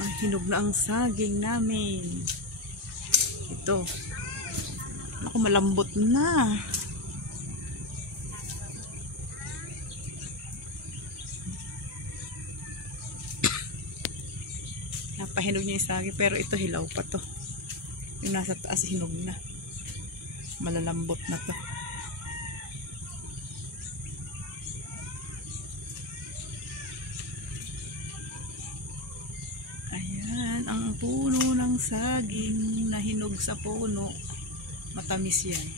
Ang hinog na ang saging namin. Ito. Ako, malambot na. Napahinog niya yung saging, pero ito hilaw pa to. Yung nasa taas hinog na. Malalambot na to. Ayan, ang puno ng saging na hinog sa puno. Matamis yan.